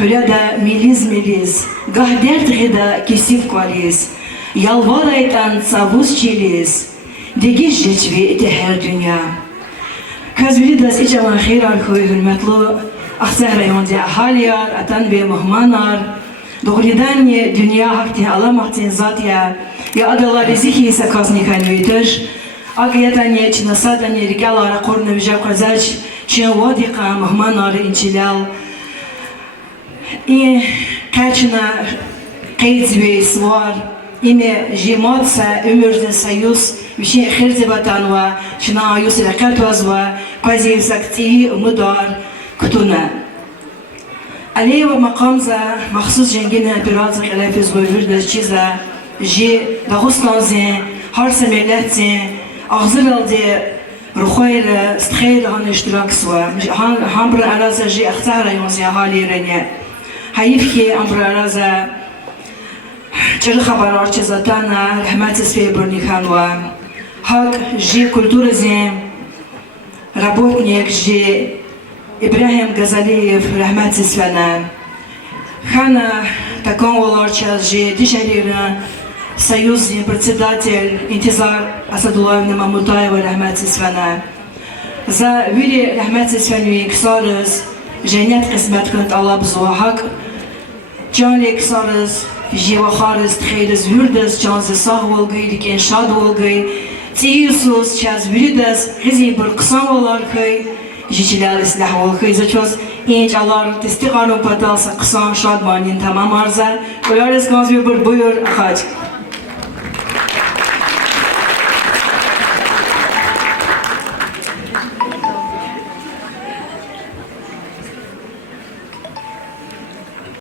Hülada miliz, gah dert gıda kesif kvaliz, yalvar aytan savuz çiliz, degiş geçvi teher dünya. Kazbili das icavan khairar koy hürmetli, ahsah rayon de ahaliyar, atan ve muhmanar, doğrudan ye dünya hakti alamaktin zat ya adalar zihi sakasni kanuydur, agiyatan ye çinasadan ye rigalara kornu vijab kazaç, çin vadiqa muhmanar inçilal, این کارچنا قیز و سوار این جماعت سا امروز سایوس میشه خیلی زبطان و شنا آیوس رکات واز و قاضی سکتی مدار کتونه. علیه و مقام زا مخصوص جنگین پیراز خلافز و ورد چیزا جی داغستان زین هر سملت زین آخر الده روخیر استخیل هان اشتراک سوا هان بر عراض جی اختار یوزی حالی رنیه. حیف که امر رازا چرا خبر آرچه زدانا رحمت سفی برنی خانوا حق جی کلتور زیم رابطنیک جی ابراهیم غزالیف رحمت سفینا خانا таком волорча جی дишарира союзный председатель интизар Асадуллаевна Мамутаева рахмат сфана за вири рахмат сфануи ксарыз جنت قسمت کند الله بزوهک جانlik sarız jiva xarız txeyriz vürdüz cansı sağ olgay diken şad olgay tiyusus çaz vürdüz hizi bir kısan olar kay jiçiler islah olgay zaçoz inç alar testiqanı patalsa kısan şad manin tamam arza koyarız gaz bir buyur axaç